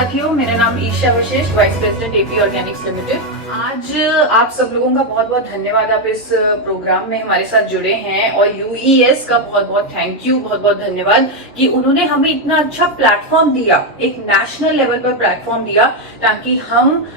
साथियों, मेरा नाम Isha Vashisht, vice president AP Organics Limited. आज आप सब लोगों का बहुत बहुत धन्यवाद, आप इस प्रोग्राम में हमारे साथ जुड़े हैं। और यूईएस का बहुत बहुत थैंक यू, बहुत बहुत धन्यवाद कि उन्होंने हमें इतना अच्छा प्लेटफॉर्म दिया, एक नेशनल लेवल पर प्लेटफॉर्म दिया, ताकि हम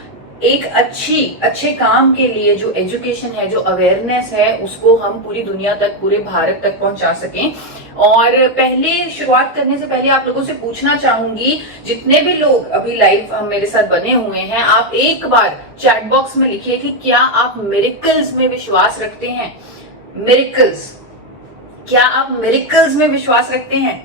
एक अच्छे काम के लिए जो एजुकेशन है, जो अवेयरनेस है, उसको हम पूरी दुनिया तक, पूरे भारत तक पहुंचा सकें। और पहले शुरुआत करने से पहले आप लोगों से पूछना चाहूंगी, जितने भी लोग अभी लाइव मेरे साथ बने हुए हैं, आप एक बार चैट बॉक्स में लिखिए कि क्या आप मिरेकल्स में विश्वास रखते हैं। मिरेकल्स, क्या आप मिरेकल्स में विश्वास रखते हैं?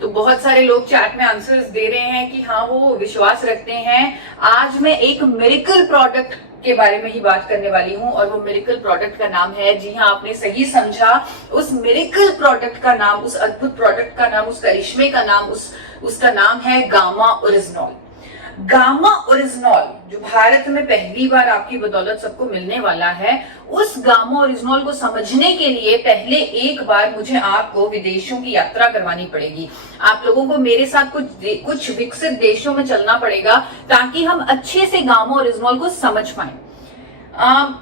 तो बहुत सारे लोग चैट में आंसर्स दे रहे हैं कि हाँ, वो विश्वास रखते हैं। आज मैं एक मिरेकल प्रोडक्ट के बारे में ही बात करने वाली हूं, और वो मिरेकल प्रोडक्ट का नाम है, जी हाँ, आपने सही समझा, उस मिरेकल प्रोडक्ट का नाम, उस अद्भुत प्रोडक्ट का नाम, उस करिश्मे का नाम, उसका नाम है गामा ओरिजिनॉल। गामा ओरिजिनॉल जो भारत में पहली बार आपकी बदौलत सबको मिलने वाला है, उस गामा ओरिजिनॉल को समझने के लिए पहले एक बार मुझे आपको विदेशों की यात्रा करवानी पड़ेगी। आप लोगों को मेरे साथ कुछ विकसित देशों में चलना पड़ेगा, ताकि हम अच्छे से गामा ओरिजिनॉल को समझ पाए।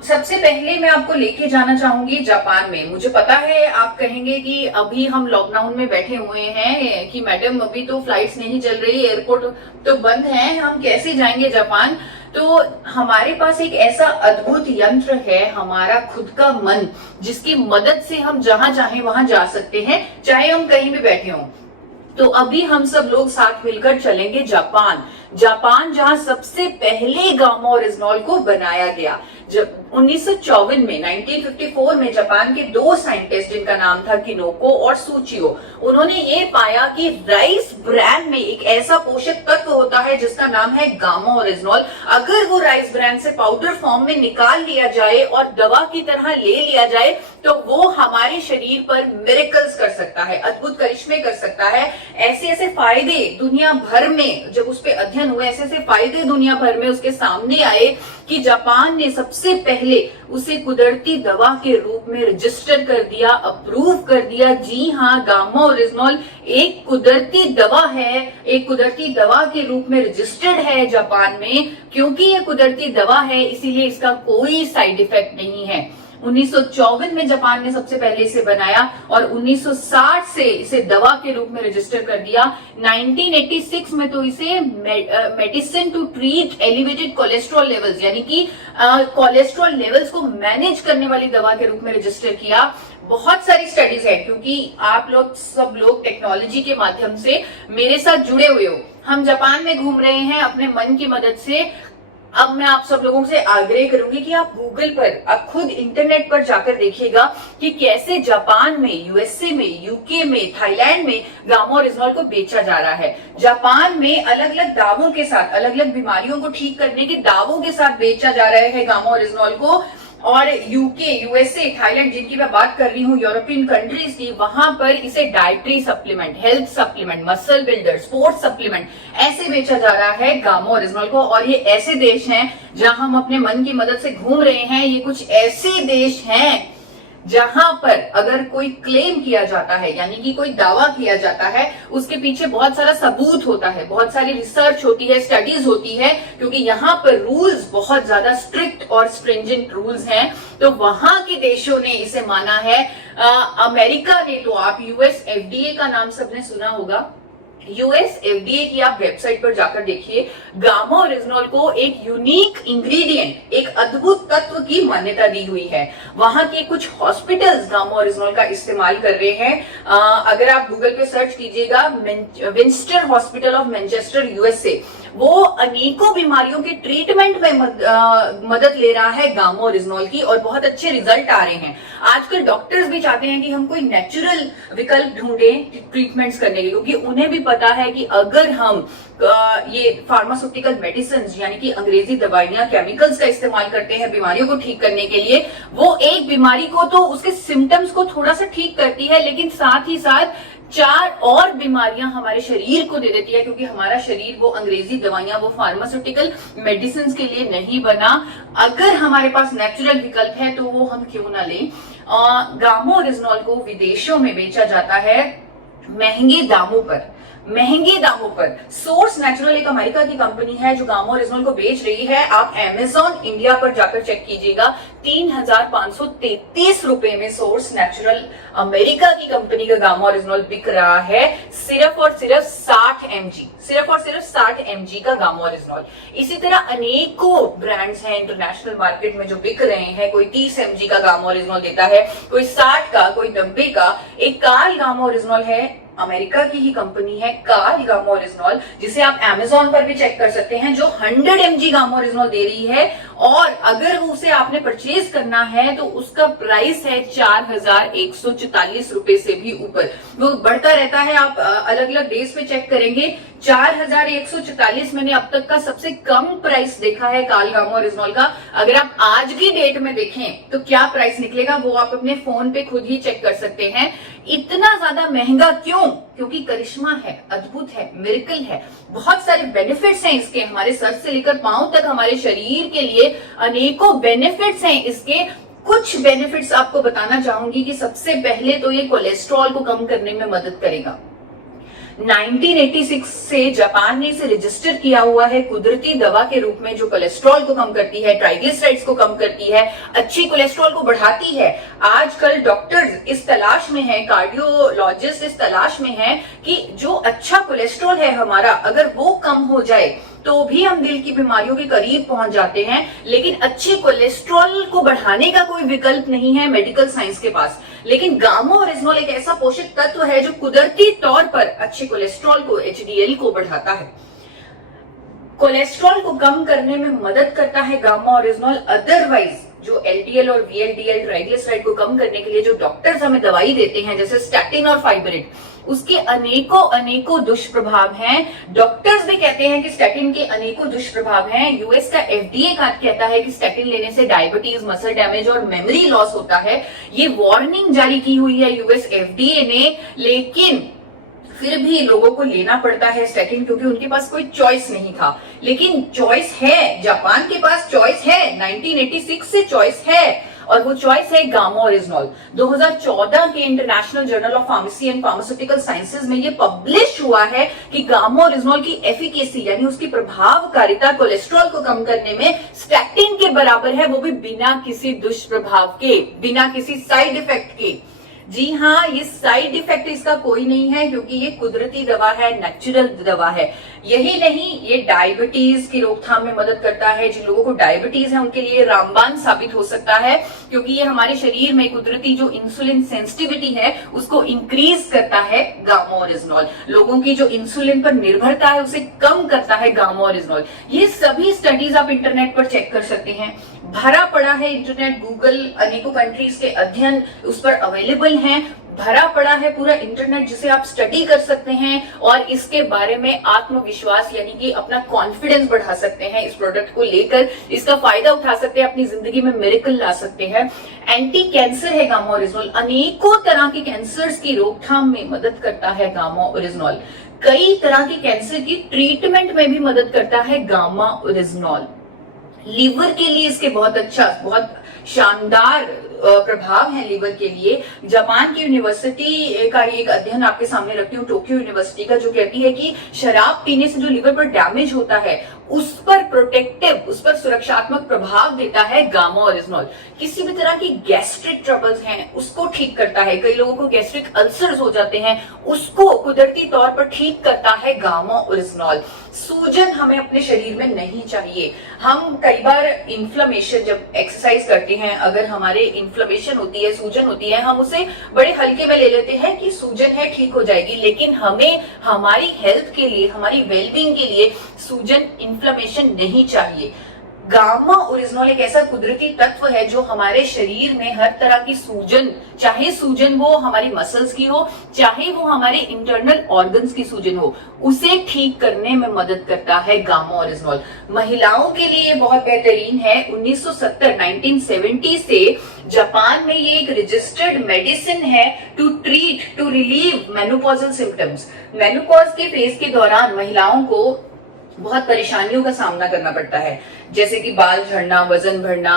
सबसे पहले मैं आपको लेके जाना चाहूंगी जापान में। मुझे पता है आप कहेंगे कि अभी हम लॉकडाउन में बैठे हुए हैं कि मैडम अभी तो फ्लाइट्स नहीं चल रही, एयरपोर्ट तो बंद है, हम कैसे जाएंगे जापान। तो हमारे पास एक ऐसा अद्भुत यंत्र है, हमारा खुद का मन, जिसकी मदद से हम जहां चाहे वहां जा सकते हैं, चाहे हम कहीं भी बैठे हों। तो अभी हम सब लोग साथ मिलकर चलेंगे जापान, जहां सबसे पहले गामा ओरिजिनॉल को बनाया गया। जब 1954 में 1954 में जापान के दो साइंटिस्ट, जिनका नाम था किनोको और सूचियो, उन्होंने ये पाया कि राइस ब्रैन में एक ऐसा पोषक तत्व होता है जिसका नाम है गामा ओरिजिनॉल। अगर वो राइस ब्रैन से पाउडर फॉर्म में निकाल लिया जाए और दवा की तरह ले लिया जाए, तो वो हमारे शरीर पर मिरेकल्स कर सकता है, अद्भुत करिश्मे कर सकता है। ऐसे ऐसे फायदे दुनिया भर में, जब उस पर अध्ययन हुए, ऐसे ऐसे फायदे दुनिया भर में उसके सामने आए कि जापान ने सबसे पहले उसे कुदरती दवा के रूप में रजिस्टर कर दिया, अप्रूव कर दिया। जी हाँ, गामा ओरिजिनॉल एक कुदरती दवा है, एक कुदरती दवा के रूप में रजिस्टर्ड है जापान में। क्योंकि ये कुदरती दवा है, इसीलिए इसका कोई साइड इफेक्ट नहीं है। 1954 में जापान ने सबसे पहले इसे बनाया और 1960 से इसे दवा के रूप में रजिस्टर कर दिया। 1986 में तो इसे medicine to treat elevated cholesterol levels, यानी कि कोलेस्ट्रॉल लेवल्स को मैनेज करने वाली दवा के रूप में रजिस्टर किया। बहुत सारी स्टडीज है, क्योंकि आप लोग सब लोग टेक्नोलॉजी के माध्यम से मेरे साथ जुड़े हुए हो। हम जापान में घूम रहे हैं अपने मन की मदद से। अब मैं आप सब लोगों से आग्रह करूंगी कि आप गूगल पर, आप खुद इंटरनेट पर जाकर देखिएगा कि कैसे जापान में, यूएसए में, यूके में, थाईलैंड में गामा ओरिजिनॉल को बेचा जा रहा है। जापान में अलग अलग दावों के साथ, अलग अलग बीमारियों को ठीक करने के दावों के साथ बेचा जा रहा है गामा ओरिजिनॉल को। और यूके, यूएसए, थाईलैंड, जिनकी मैं बात कर रही हूँ, यूरोपियन कंट्रीज की, वहां पर इसे dietary supplement, health supplement, muscle builder, sports supplement, ऐसे बेचा जा रहा है गामा ओरिजिनॉल को। और ये ऐसे देश हैं जहां हम अपने मन की मदद से घूम रहे हैं। ये कुछ ऐसे देश हैं जहां पर अगर कोई क्लेम किया जाता है, यानी कि कोई दावा किया जाता है, उसके पीछे बहुत सारा सबूत होता है, बहुत सारी रिसर्च होती है, स्टडीज होती है, क्योंकि यहाँ पर रूल्स बहुत ज्यादा स्ट्रिक्ट और स्ट्रिंजेंट रूल्स हैं। तो वहां के देशों ने इसे माना है। अमेरिका ने तो, आप यूएस एफडीए का नाम सबने सुना होगा, यूएस एफडीए की आप वेबसाइट पर जाकर देखिए, गामा ओरिजिनॉल को एक यूनिक इंग्रेडिएंट, एक अद्भुत तत्व की मान्यता दी हुई है। वहां के कुछ हॉस्पिटल्स गामा ओरिजिनॉल का इस्तेमाल कर रहे हैं। अगर आप गूगल पे सर्च कीजिएगा, विंस्टर हॉस्पिटल ऑफ मैनचेस्टर यूएसए, वो अनेकों बीमारियों के ट्रीटमेंट में मदद ले रहा है गामा ओरिजिनॉल की, और बहुत अच्छे रिजल्ट आ रहे हैं। आजकल डॉक्टर्स भी चाहते हैं कि हम कोई नेचुरल विकल्प ढूंढें ट्रीटमेंट्स करने के, क्योंकि उन्हें भी पता है कि अगर हम ये फार्मास्यूटिकल मेडिसिन, यानी कि अंग्रेजी दवाइयां, केमिकल्स का इस्तेमाल करते हैं बीमारियों को ठीक करने के लिए, वो एक बीमारी को तो उसके सिम्टम्स को थोड़ा सा ठीक करती है, लेकिन साथ ही साथ 4 और बीमारियां हमारे शरीर को दे देती है, क्योंकि हमारा शरीर वो अंग्रेजी दवाइयां, वो फार्मास्यूटिकल मेडिसिन के लिए नहीं बना। अगर हमारे पास नेचुरल विकल्प है तो वो हम क्यों ना लें। गामा ओरिजिनॉल को विदेशों में बेचा जाता है महंगे दामों पर। महंगे दामों पर। सोर्स नेचुरल एक अमेरिका की कंपनी है जो गामा ओरिजिनल को बेच रही है। आप अमेजॉन इंडिया पर जाकर चेक कीजिएगा, 3,533 रुपए में सोर्स नेचुरल अमेरिका की कंपनी का गामा ओरिजिनल बिक रहा है, सिर्फ और सिर्फ 60 mg, सिर्फ और सिर्फ 60 mg का गामा ओरिजिनल। इसी तरह अनेकों ब्रांड्स हैं इंटरनेशनल मार्केट में जो बिक रहे हैं। कोई 30 mg का गामा ओरिजिनल देता है, कोई 60 का, कोई 90 का। एक कार्ल गामा ओरिजिनल है, अमेरिका की ही कंपनी है कार्ल गामा ओरिजिनल, जिसे आप अमेजॉन पर भी चेक कर सकते हैं, जो 100 mg गामा ओरिजिनल दे रही है। और अगर उसे आपने परचेज करना है तो उसका प्राइस है 4,144 रुपए से भी ऊपर। वो बढ़ता रहता है, आप अलग अलग डेज पे चेक करेंगे। 4,144 मैंने अब तक का सबसे कम प्राइस देखा है कार्ल गामा ओरिजिनल का। अगर आप आज की डेट में देखें तो क्या प्राइस निकलेगा वो आप अपने फोन पे खुद ही चेक कर सकते हैं। इतना ज्यादा महंगा क्यों? क्योंकि करिश्मा है, अद्भुत है, मिरेकल है, बहुत सारे बेनिफिट्स हैं इसके। हमारे सर से लेकर पांव तक हमारे शरीर के लिए अनेकों बेनिफिट्स हैं इसके। कुछ बेनिफिट्स आपको बताना चाहूंगी कि सबसे पहले तो ये कोलेस्ट्रॉल को कम करने में मदद करेगा। 1986 से जापान ने इसे रजिस्टर किया हुआ है कुदरती दवा के रूप में, जो कोलेस्ट्रॉल को कम करती है, ट्राइग्लिसराइड्स को कम करती है, अच्छी कोलेस्ट्रॉल को बढ़ाती है। आजकल डॉक्टर्स इस तलाश में हैं, कार्डियोलॉजिस्ट इस तलाश में हैं कि जो अच्छा कोलेस्ट्रॉल है हमारा, अगर वो कम हो जाए तो भी हम दिल की बीमारियों के करीब पहुंच जाते हैं। लेकिन अच्छे कोलेस्ट्रॉल को बढ़ाने का कोई विकल्प नहीं है मेडिकल साइंस के पास। लेकिन गामा ओरिजिनल एक ऐसा पोषक तत्व है जो कुदरती तौर पर अच्छे कोलेस्ट्रॉल को, एचडीएल को बढ़ाता है। कोलेस्ट्रॉल को कम करने में मदद करता है गामा ओरिजिनल। अदरवाइज जो एलडीएल और वीएलडीएल ट्राइग्लिसराइड को कम करने के लिए जो डॉक्टर्स हमें दवाई देते हैं, जैसे स्टैटिन और फाइबरिड, उसके अनेकों दुष्प्रभाव हैं। डॉक्टर्स भी कहते हैं कि स्टैटिन के अनेकों दुष्प्रभाव हैं। यूएस का एफडीए कहता है कि स्टैटिन लेने से डायबिटीज, मसल डैमेज और मेमोरी लॉस होता है। ये वार्निंग जारी की हुई है यूएस एफडीए ने, लेकिन फिर भी लोगों को लेना पड़ता है स्टैटिन, क्योंकि उनके पास कोई चॉइस नहीं था। लेकिन चॉइस है, जापान के पास चॉइस है, 1986 से चॉइस है, और वो चॉइस है गामा ओरिजिनल। 2014 के international journal of pharmacy and pharmaceutical sciences में ये पब्लिश हुआ है कि गामा ओरिजिनल की एफिकेसी यानी उसकी प्रभावकारिता कोलेस्ट्रॉल को कम करने में स्टैटिन के बराबर है, वो भी बिना किसी दुष्प्रभाव के, बिना किसी साइड इफेक्ट के। जी हाँ, ये साइड इफेक्ट इसका कोई नहीं है, क्योंकि ये कुदरती दवा है, नेचुरल दवा है। यही नहीं, ये डायबिटीज की रोकथाम में मदद करता है। जिन लोगों को डायबिटीज है उनके लिए रामबाण साबित हो सकता है, क्योंकि ये हमारे शरीर में कुदरती जो इंसुलिन सेंसिटिविटी है उसको इंक्रीज करता है गामा ओरिजिनल। लोगों की जो इंसुलिन पर निर्भरता है उसे कम करता है गामा ओरिजिनल। ये सभी स्टडीज आप इंटरनेट पर चेक कर सकते हैं, भरा पड़ा है इंटरनेट, गूगल, अनेकों कंट्रीज के अध्ययन उस पर अवेलेबल हैं। भरा पड़ा है पूरा इंटरनेट, जिसे आप स्टडी कर सकते हैं और इसके बारे में आत्मविश्वास यानी कि अपना कॉन्फिडेंस बढ़ा सकते हैं। इस प्रोडक्ट को लेकर इसका फायदा उठा सकते हैं, अपनी जिंदगी में मिरेकल ला सकते हैं। एंटी कैंसर है गामा ओरिजिनल, अनेकों तरह के कैंसर्स की रोकथाम में मदद करता है गामा ओरिजिनल। कई तरह के कैंसर की ट्रीटमेंट में भी मदद करता है गामा ओरिजिनल। लीवर के लिए इसके बहुत अच्छा, बहुत शानदार प्रभाव है लीवर के लिए। जापान की यूनिवर्सिटी का एक अध्ययन आपके सामने रखती हूँ, टोक्यो यूनिवर्सिटी का, जो कहती है कि शराब पीने से जो लीवर पर डैमेज होता है उस पर प्रोटेक्टिव, उस पर सुरक्षात्मक प्रभाव देता है गामा ओरिजिनल। किसी भी तरह की गैस्ट्रिक ट्रबल्स हैं उसको ठीक करता है। कई लोगों को गैस्ट्रिक अल्सर्स हो जाते हैं, उसको कुदरती तौर पर ठीक करता है गामा ओरिजिनल। सूजन हमें अपने शरीर में नहीं चाहिए। हम कई बार इन्फ्लेमेशन, जब एक्सरसाइज करते हैं, अगर हमारे इन्फ्लेमेशन होती है, सूजन होती है, हम उसे बड़े हल्के में ले लेते हैं कि सूजन है, ठीक हो जाएगी। लेकिन हमें हमारी हेल्थ के लिए, हमारी वेलबींग के लिए सूजन, इन्फ्लेमेशन नहीं चाहिए। गामा ओरिजिनल एक ऐसा कुदरती तत्व है जो हमारे शरीर में हर तरह की सूजन, चाहे सूजन वो हमारी मसल्स की हो, चाहे वो हमारे इंटरनल ऑर्गन्स की सूजन हो, उसे ठीक करने में मदद करता है गामा ओरिजिनल। महिलाओं के लिए बहुत बेहतरीन है। 1970 से जापान में ये एक रजिस्टर्ड मेडिसिन है to treat, to relieve menopausal symptoms. Menopause के फेज के दौरान महिलाओं को बहुत परेशानियों का सामना करना पड़ता है, जैसे कि बाल झड़ना, वजन बढ़ना,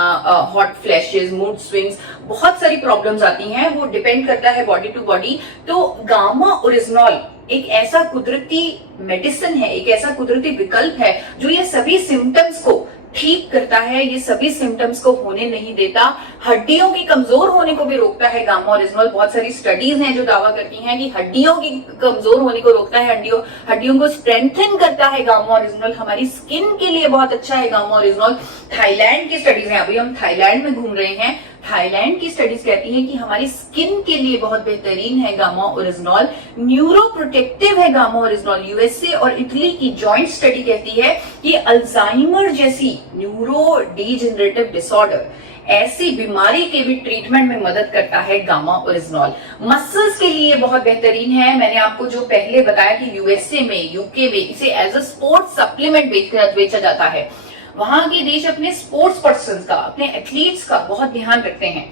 हॉट फ्लैशेस, मूड स्विंग्स, बहुत सारी प्रॉब्लम्स आती हैं। वो डिपेंड करता है बॉडी टू बॉडी। तो गामा ओरिजिनल एक ऐसा कुदरती मेडिसिन है, एक ऐसा कुदरती विकल्प है जो ये सभी सिम्टम्स को ठीक करता है, ये सभी सिम्टम्स को होने नहीं देता, हड्डियों की कमजोर होने को भी रोकता है गामा ओरिजिनल। बहुत सारी स्टडीज हैं जो दावा करती हैं कि हड्डियों की कमजोर होने को रोकता है, हड्डियों को स्ट्रेंथन करता है गामा ओरिजिनल। हमारी स्किन के लिए बहुत अच्छा है गामा ओरिजिनल। थाईलैंड की स्टडीज है, अभी हम थाईलैंड में घूम रहे हैं, थाईलैंड की स्टडीज कहती हैं कि हमारी स्किन के लिए बहुत बेहतरीन है गामा ओरिजिनल। न्यूरो प्रोटेक्टिव है गामा ओरिजिनल। यूएसए और इटली की जॉइंट स्टडी कहती है कि अल्जाइमर जैसी न्यूरो डीजेनरेटिव डिसऑर्डर, ऐसी बीमारी के भी ट्रीटमेंट में मदद करता है गामा ओरिजिनल। मसल्स के लिए बहुत बेहतरीन है। मैंने आपको जो पहले बताया कि यूएसए में, यूके में इसे एज अ स्पोर्ट्स सप्लीमेंट बेचा जाता है। वहां के देश अपने स्पोर्ट्स पर्सन का, अपने एथलीट्स का बहुत ध्यान रखते हैं।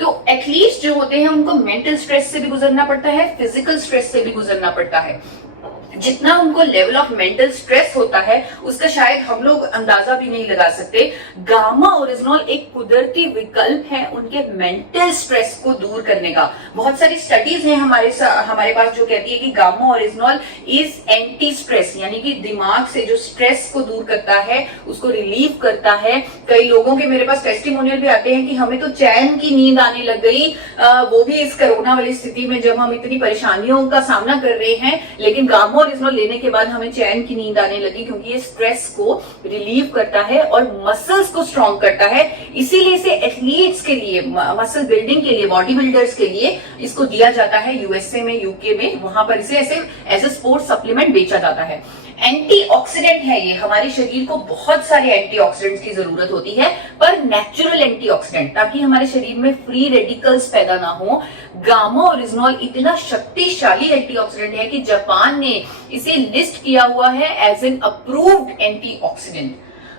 तो एथलीट्स जो होते हैं उनको मेंटल स्ट्रेस से भी गुजरना पड़ता है, फिजिकल स्ट्रेस से भी गुजरना पड़ता है। जितना उनको लेवल ऑफ मेंटल स्ट्रेस होता है उसका शायद हम लोग अंदाजा भी नहीं लगा सकते। गामा ओरिजिनल एक कुदरती विकल्प है उनके मेंटल स्ट्रेस को दूर करने का। बहुत सारी स्टडीज हैं हमारे पास जो कहती है कि gamma original is anti stress, यानी कि दिमाग से जो स्ट्रेस को दूर करता है, उसको रिलीव करता है। कई लोगों के मेरे पास टेस्टिमोनियल भी आते हैं कि हमें तो चैन की नींद आने लग गई, वो भी इस कोरोना वाली स्थिति में जब हम इतनी परेशानियों का सामना कर रहे हैं, लेकिन गामा ओरिजिनल लेने के बाद हमें चैन की नींद आने लगी, क्योंकि ये स्ट्रेस को रिलीव करता है और मसल्स को स्ट्रॉन्ग करता है। इसीलिए इसे एथलीट्स के लिए, मसल बिल्डिंग के लिए, बॉडी बिल्डर्स के लिए इसको दिया जाता है। यूएसए में, यूके में, वहां पर इसे ऐसे एज ए स्पोर्ट्स सप्लीमेंट बेचा जाता है। एंटीऑक्सीडेंट है ये, हमारे शरीर को बहुत सारे एंटीऑक्सीडेंट्स की जरूरत होती है, पर नेचुरल एंटीऑक्सीडेंट, ताकि हमारे शरीर में फ्री रेडिकल्स पैदा ना हो। गामा ओरिजिनल इतना शक्तिशाली एंटीऑक्सीडेंट है कि जापान ने इसे लिस्ट किया हुआ है एज एन अप्रूव्ड एंटीऑक्सीडेंट।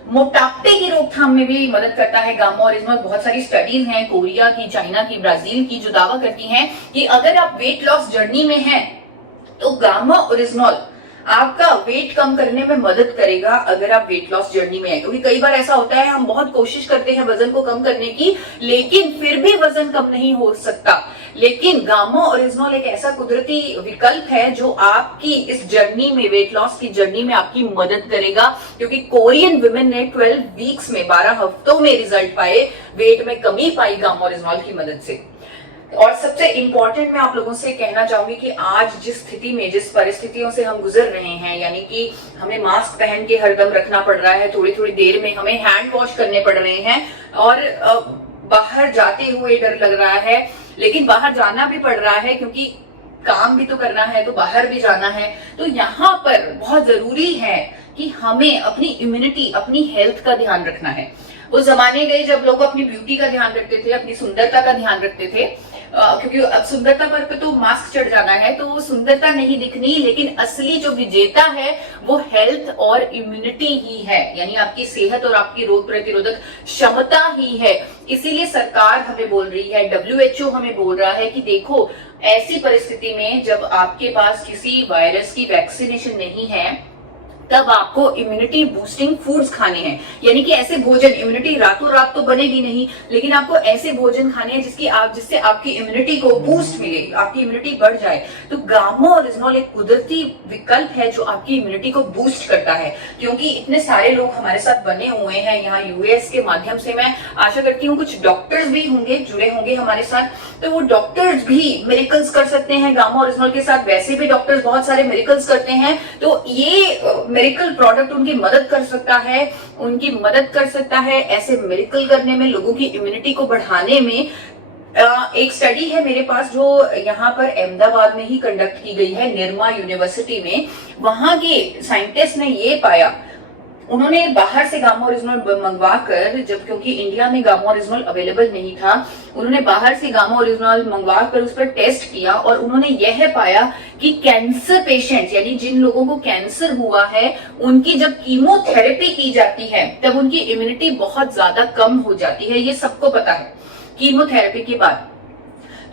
मोटापे की रोकथाम में भी मदद करता है गामा ओरिजिनल। बहुत सारी स्टडीज हैं कोरिया की, चाइना की, ब्राजील की, जो दावा करती हैं कि अगर आप वेट लॉस जर्नी में हैं तो गामा ओरिजिनल आपका वेट कम करने में मदद करेगा। अगर आप वेट लॉस जर्नी में है, क्योंकि कई बार ऐसा होता है हम बहुत कोशिश करते हैं वजन को कम करने की, लेकिन फिर भी वजन कम नहीं हो सकता। लेकिन गामा ओरिजिनल एक ऐसा कुदरती विकल्प है जो आपकी इस जर्नी में, वेट लॉस की जर्नी में आपकी मदद करेगा। क्योंकि कोरियन वुमेन ने 12 वीक्स में, 12 हफ्तों में रिजल्ट पाए, वेट में कमी पाई गामा ओरिजिनल की मदद से। और सबसे इंपॉर्टेंट मैं आप लोगों से कहना चाहूंगी कि आज जिस स्थिति में, जिस परिस्थितियों से हम गुजर रहे हैं, यानी कि हमें मास्क पहन के हरदम रखना पड़ रहा है, थोड़ी थोड़ी देर में हमें हैंड वॉश करने पड़ रहे हैं, और बाहर जाते हुए डर लग रहा है, लेकिन बाहर जाना भी पड़ रहा है क्योंकि काम भी तो करना है, तो बाहर भी जाना है। तो यहाँ पर बहुत जरूरी है कि हमें अपनी इम्यूनिटी, अपनी हेल्थ का ध्यान रखना है। वो जमाने गए जब लोग अपनी ब्यूटी का ध्यान रखते थे, अपनी सुंदरता का ध्यान रखते थे, क्योंकि अब सुंदरता पर तो मास्क चढ़ जाना है, तो वो सुंदरता नहीं दिखनी, लेकिन असली जो विजेता है वो हेल्थ और इम्यूनिटी ही है, यानी आपकी सेहत और आपकी रोग प्रतिरोधक क्षमता ही है। इसीलिए सरकार हमें बोल रही है, WHO हमें बोल रहा है कि देखो, ऐसी परिस्थिति में जब आपके पास किसी वायरस की वैक्सीनेशन नहीं है, तब आपको इम्यूनिटी बूस्टिंग फूड्स खाने हैं। यानी कि ऐसे भोजन, इम्यूनिटी रातों रात तो बनेगी नहीं, लेकिन आपको ऐसे भोजन खाने हैं जिससे आपकी इम्यूनिटी को बूस्ट मिले, आपकी इम्यूनिटी बढ़ जाए। तो गामा ओरिजिनल एक कुदरती विकल्प है जो आपकी इम्यूनिटी को बूस्ट करता है। क्योंकि इतने सारे लोग हमारे साथ बने हुए हैं यहाँ यूएस के माध्यम से, मैं आशा करती हूँ कुछ डॉक्टर्स भी होंगे, जुड़े होंगे हमारे साथ, तो वो डॉक्टर्स भी मिरेकल्स कर सकते हैं गामा ओरिजिनल के साथ। वैसे भी डॉक्टर्स बहुत सारे मिरेकल्स करते हैं, तो ये मिरेकल प्रोडक्ट उनकी मदद कर सकता है, ऐसे मिरेकल करने में, लोगों की इम्यूनिटी को बढ़ाने में। एक स्टडी है मेरे पास जो यहाँ पर अहमदाबाद में ही कंडक्ट की गई है, निर्मा यूनिवर्सिटी में। वहां के साइंटिस्ट ने ये पाया, उन्होंने बाहर से गामा ओरिजिनल मंगवा कर, जब क्योंकि इंडिया में गामा ओरिजिनल अवेलेबल नहीं था, उन्होंने बाहर से गामा ओरिजिनल मंगवा कर उस पर टेस्ट किया, और उन्होंने यह पाया कि कैंसर पेशेंट्स, यानी जिन लोगों को कैंसर हुआ है, उनकी जब कीमोथेरेपी की जाती है तब उनकी इम्यूनिटी बहुत ज्यादा कम हो जाती है। ये सबको पता है कीमोथेरेपी के बाद।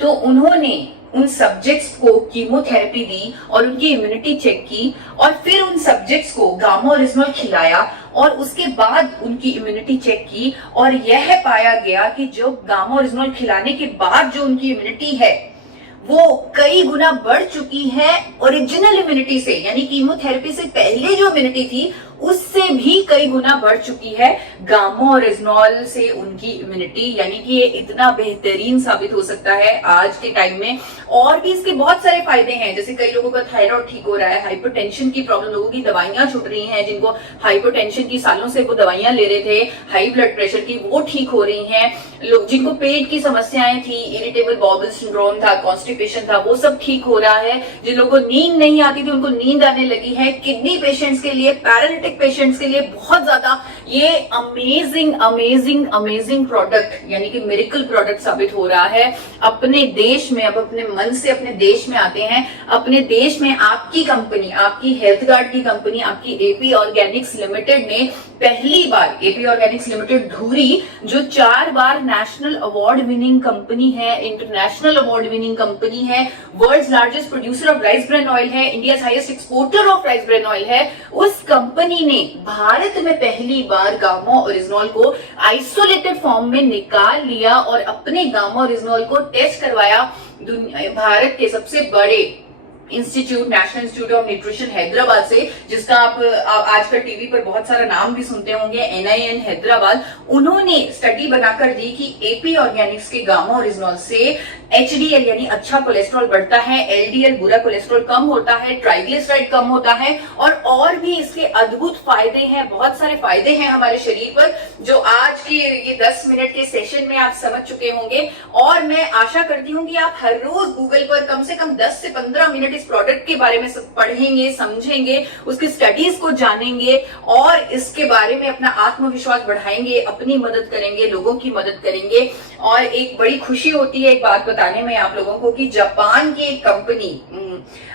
तो उन्होंने उन सब्जेक्ट्स को कीमोथेरेपी दी और उनकी इम्यूनिटी चेक की, और फिर उन सब्जेक्ट्स को गामा ओरिजिनल खिलाया और उसके बाद उनकी इम्यूनिटी चेक की, और यह पाया गया कि जो गामा ओरिजिनल खिलाने के बाद जो उनकी इम्यूनिटी है वो कई गुना बढ़ चुकी है ओरिजिनल इम्यूनिटी से, यानी कीमोथेरेपी से पहले जो इम्यूनिटी थी उससे भी कई गुना बढ़ चुकी है गामा ओरिजिनॉल से उनकी इम्यूनिटी। यानी कि ये इतना बेहतरीन साबित हो सकता है आज के टाइम में। और भी इसके बहुत सारे फायदे हैं, जैसे कई लोगों का थायराइड ठीक हो रहा है, हाइपरटेंशन की प्रॉब्लम, लोगों की दवाइयां छूट रही हैं, जिनको हाइपरटेंशन की सालों से वो दवाइयां ले रहे थे, हाई ब्लड प्रेशर की, वो ठीक हो रही हैं। लोग जिनको पेट की समस्याएं थी, इरिटेबल बाउल सिंड्रोम था, कॉन्स्टिपेशन था, वो सब ठीक हो रहा है। जिन लोगों को नींद नहीं आती थी उनको नींद आने लगी है। किडनी पेशेंट्स के लिए, पैरालिटिक पेशेंट्स के लिए बहुत ज्यादा ये अमेजिंग अमेजिंग अमेजिंग प्रोडक्ट यानी कि मिरेकल प्रोडक्ट साबित हो रहा है अपने देश में। अब अपने मन से अपने देश में आते हैं। अपने देश में आपकी कंपनी, आपकी हेल्थ गार्ड की कंपनी, आपकी एपी ऑर्गेनिक्स लिमिटेड ने पहली बार, एपी ऑर्गेनिक्स लिमिटेड धुरी, जो 4 बार नेशनल अवार्ड विनिंग कंपनी है, इंटरनेशनल अवार्ड विनिंग कंपनी है, world's largest producer of rice bran oil है, India highest exporter of rice bran oil है, उस कंपनी ने भारत में पहली बार गामा ओरिजिनॉल को आइसोलेटेड फॉर्म में निकाल लिया और अपने गामा ओरिजिनॉल को टेस्ट करवाया भारत के सबसे बड़े institute, national institute of nutrition Hyderabad से, जिसका आप आजकल टीवी पर बहुत सारा नाम भी सुनते होंगे, NIN हैदराबाद। उन्होंने स्टडी बनाकर दी कि एपी ऑर्गेनिक्स के गामा ओरिजिनॉल से HDL यानी अच्छा कोलेस्ट्रॉल बढ़ता है, LDL बुरा कोलेस्ट्रॉल कम होता है, ट्राइग्लिसराइड कम होता है, और भी इसके अद्भुत फायदे हैं, बहुत सारे फायदे हैं हमारे शरीर पर, जो आज की ये 10 मिनट के सेशन में आप समझ चुके होंगे। और मैं आशा करती हूँ कि आप हर रोज गूगल पर कम से कम 10 से 15 मिनट इस प्रोडक्ट के बारे में पढ़ेंगे, समझेंगे, उसकी स्टडीज को जानेंगे और इसके बारे में अपना आत्मविश्वास बढ़ाएंगे, अपनी मदद करेंगे, लोगों की मदद करेंगे। और एक बड़ी खुशी होती है एक बात बताने में आप लोगों को कि जापान की एक कंपनी,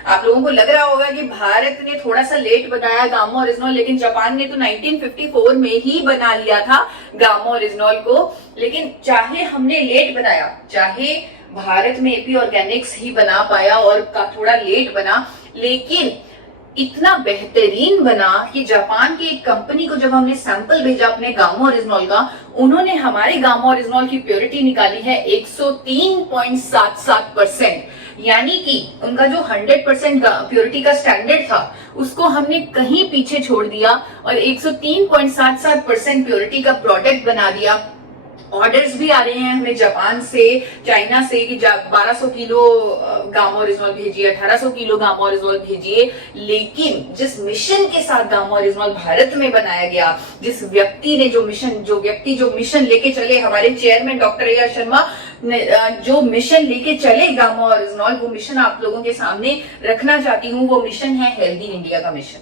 आप लोगों को लग रहा होगा कि भारत ने थोड़ा सा लेट बनाया गामा ओरिजिनॉल, लेकिन जापान ने तो 1954 में ही बना लिया था गामा ओरिजिनॉल को। लेकिन चाहे हमने लेट बनाया, चाहे भारत में एपी ऑर्गेनिक्स ही बना पाया और थोड़ा लेट बना, लेकिन इतना बेहतरीन बना कि जापान की एक कंपनी को जब हमने सैंपल भेजा अपने गामा ओरिजिनॉल का, उन्होंने हमारे गामा ओरिजिनॉल की प्योरिटी निकाली है 103.77%। यानी कि उनका जो 100% प्योरिटी का स्टैंडर्ड था उसको हमने कहीं पीछे छोड़ दिया और 103.77% प्योरिटी का प्रोडक्ट बना दिया। ऑर्डर्स भी आ रहे हैं हमें जापान से, चाइना से कि 1200 किलो गामा ओरिजिनॉल भेजिए, 1800 किलो गामा ओरिजिनॉल भेजिए। लेकिन जिस मिशन के साथ गामा ओरिजिनॉल भारत में बनाया गया, जिस व्यक्ति ने जो मिशन लेके चले, हमारे चेयरमैन डॉक्टर A.R. शर्मा जो मिशन लेके चले गामा ओरिजिनॉल, वो मिशन आप लोगों के सामने रखना चाहती हूँ। वो मिशन है हेल्दी इंडिया का मिशन,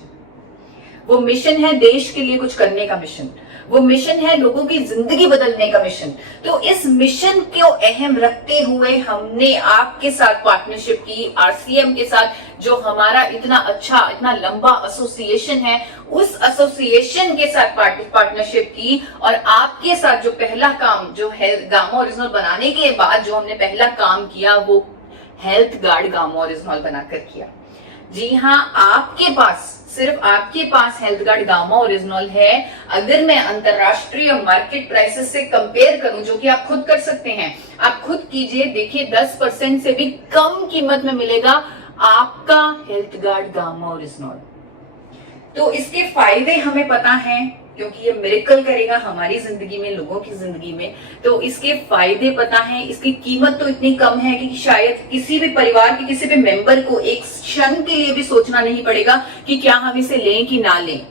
वो मिशन है देश के लिए कुछ करने का मिशन, वो मिशन है लोगों की जिंदगी बदलने का मिशन। तो इस मिशन को अहम रखते हुए हमने आपके साथ पार्टनरशिप की, RCM के साथ, जो हमारा इतना अच्छा, इतना लंबा एसोसिएशन है, उस एसोसिएशन के साथ पार्टनरशिप की। और आपके साथ जो पहला काम, जो है गामा ओरिजिनॉल बनाने के बाद जो हमने पहला काम किया, वो हेल्थ गार्ड गामा ओरिजिनॉल बनाकर किया। जी हाँ, आपके पास, सिर्फ आपके पास हेल्थ गार्ड गामा ओरिजिनॉल है। अगर मैं अंतरराष्ट्रीय मार्केट प्राइसेस से कंपेयर करूं, जो कि आप खुद कर सकते हैं, आप खुद कीजिए, देखिए 10% से भी कम कीमत में मिलेगा आपका हेल्थ गार्ड गामा ओरिजिनॉल। तो इसके फायदे हमें पता हैं, क्योंकि ये मिरेकल करेगा हमारी जिंदगी में, लोगों की जिंदगी में। तो इसके फायदे पता है, इसकी कीमत तो इतनी कम है कि शायद किसी भी परिवार के किसी भी मेंबर को एक क्षण के लिए भी सोचना नहीं पड़ेगा कि क्या हम इसे लें कि ना लें।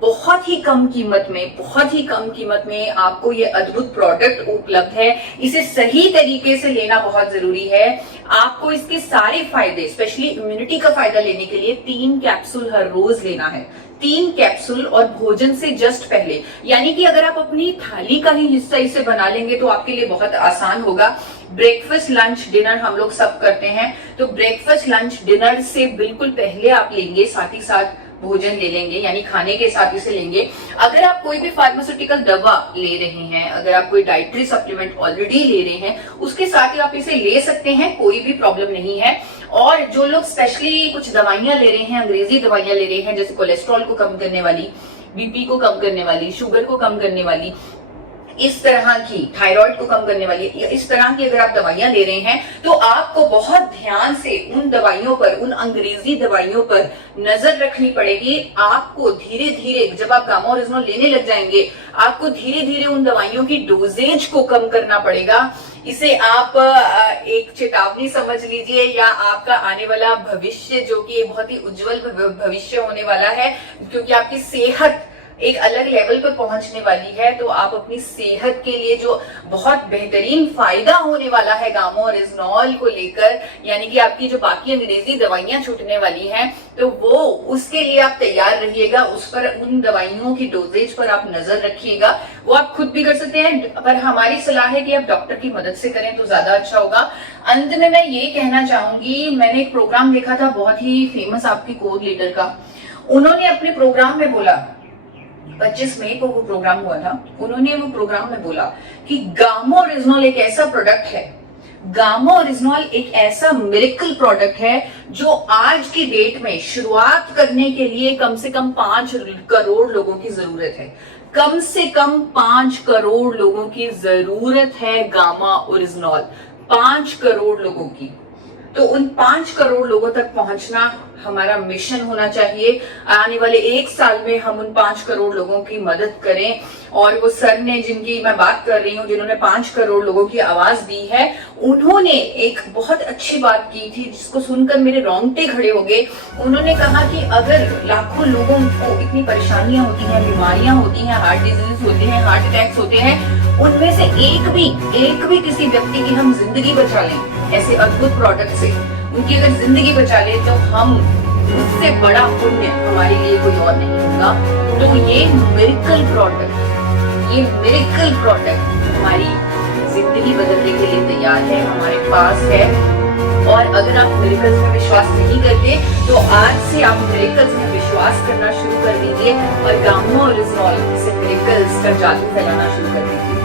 बहुत ही कम कीमत में, बहुत ही कम कीमत में आपको ये अद्भुत प्रोडक्ट उपलब्ध है। इसे सही तरीके से लेना बहुत जरूरी है। आपको इसके सारे फायदे, स्पेशली इम्यूनिटी का फायदा लेने के लिए 3 कैप्सूल हर रोज लेना है। 3 कैप्सूल और भोजन से जस्ट पहले, यानी कि अगर आप अपनी थाली का ही हिस्सा इसे बना लेंगे तो आपके लिए बहुत आसान होगा। ब्रेकफास्ट, लंच, डिनर हम लोग सब करते हैं, तो ब्रेकफास्ट, लंच, डिनर से बिल्कुल पहले आप लेंगे, साथ ही साथ भोजन ले लेंगे, यानी खाने के साथ इसे लेंगे। अगर आप कोई भी फार्मास्यूटिकल दवा ले रहे हैं, अगर आप कोई डाइटरी सप्लीमेंट ऑलरेडी ले रहे हैं, उसके साथ ही आप इसे ले सकते हैं, कोई भी प्रॉब्लम नहीं है। और जो लोग स्पेशली कुछ दवाइयां ले रहे हैं, अंग्रेजी दवाइयां ले रहे हैं, जैसे कोलेस्ट्रॉल को कम करने वाली, BP को कम करने वाली, शुगर को कम करने वाली, इस तरह की थायराइड को कम करने वाली या इस तरह की अगर आप दवाइयां ले रहे हैं तो आपको बहुत ध्यान से उन दवाइयों पर, उन अंग्रेजी दवाइयों पर नजर रखनी पड़ेगी। आपको धीरे धीरे जब आप गामा ओरिजिनल लेने लग जाएंगे, आपको धीरे धीरे उन दवाइयों की डोजेज को कम करना पड़ेगा। इसे आप एक चेतावनी समझ लीजिए या आपका आने वाला भविष्य जो कि बहुत ही उज्जवल भविष्य होने वाला है, क्योंकि आपकी सेहत एक अलग लेवल पर पहुंचने वाली है। तो आप अपनी सेहत के लिए जो बहुत बेहतरीन फायदा होने वाला है गामा ओरिजिनॉल को लेकर, यानी कि आपकी जो बाकी अंग्रेजी दवाइयां छूटने वाली हैं, तो वो उसके लिए आप तैयार रहिएगा। उस पर, उन दवाइयों की डोजेज पर आप नजर रखिएगा। वो आप खुद भी कर सकते हैं, पर हमारी सलाह है कि आप डॉक्टर की मदद से करें तो ज्यादा अच्छा होगा। अंत में मैं ये कहना चाहूंगी, मैंने एक प्रोग्राम देखा था बहुत ही फेमस आपकी कोर लीडर का। उन्होंने अपने प्रोग्राम में बोला, 25 मई को वो प्रोग्राम हुआ था, उन्होंने वो प्रोग्राम में बोला कि गामा ओरिजिनॉल एक ऐसा प्रोडक्ट है, गामा ओरिजिनॉल एक ऐसा मिरेकल प्रोडक्ट है जो आज की डेट में शुरुआत करने के लिए कम से कम 5 करोड़ लोगों की जरूरत है। कम से कम 5 करोड़ लोगों की जरूरत है गामा ओरिजिनॉल, 5 करोड़ लोगों की। तो उन 5 करोड़ लोगों तक पहुंचना हमारा मिशन होना चाहिए। आने वाले 1 साल में हम उन 5 करोड़ लोगों की मदद करें। और वो सर ने, जिनकी मैं बात कर रही हूँ, जिन्होंने 5 करोड़ लोगों की आवाज दी है, उन्होंने एक बहुत अच्छी बात की थी जिसको सुनकर मेरे रोंगटे खड़े हो गए। उन्होंने कहा कि अगर लाखों लोगों को इतनी परेशानियां होती हैं, बीमारियां होती हैं, हार्ट डिजीज होते हैं, हार्ट अटैक्स होते हैं, उनमें से एक भी किसी व्यक्ति की हम जिंदगी बचा लें ऐसे अद्भुत प्रोडक्ट से, उनकी अगर जिंदगी बचा ले तो हम, उससे बड़ा पुण्य हमारे लिए कोई और नहीं होगा। तो ये मिरेकल प्रोडक्ट हमारी जिंदगी बदलने के लिए तैयार है, हमारे पास है। और अगर आप मिरेकल्स में विश्वास नहीं करते तो आज से आप मिरेकल्स में विश्वास करना शुरू कर दीजिए और गामा ओरिजिनॉल से मिरेकल्स का जादू फैलाना शुरू कर दीजिए।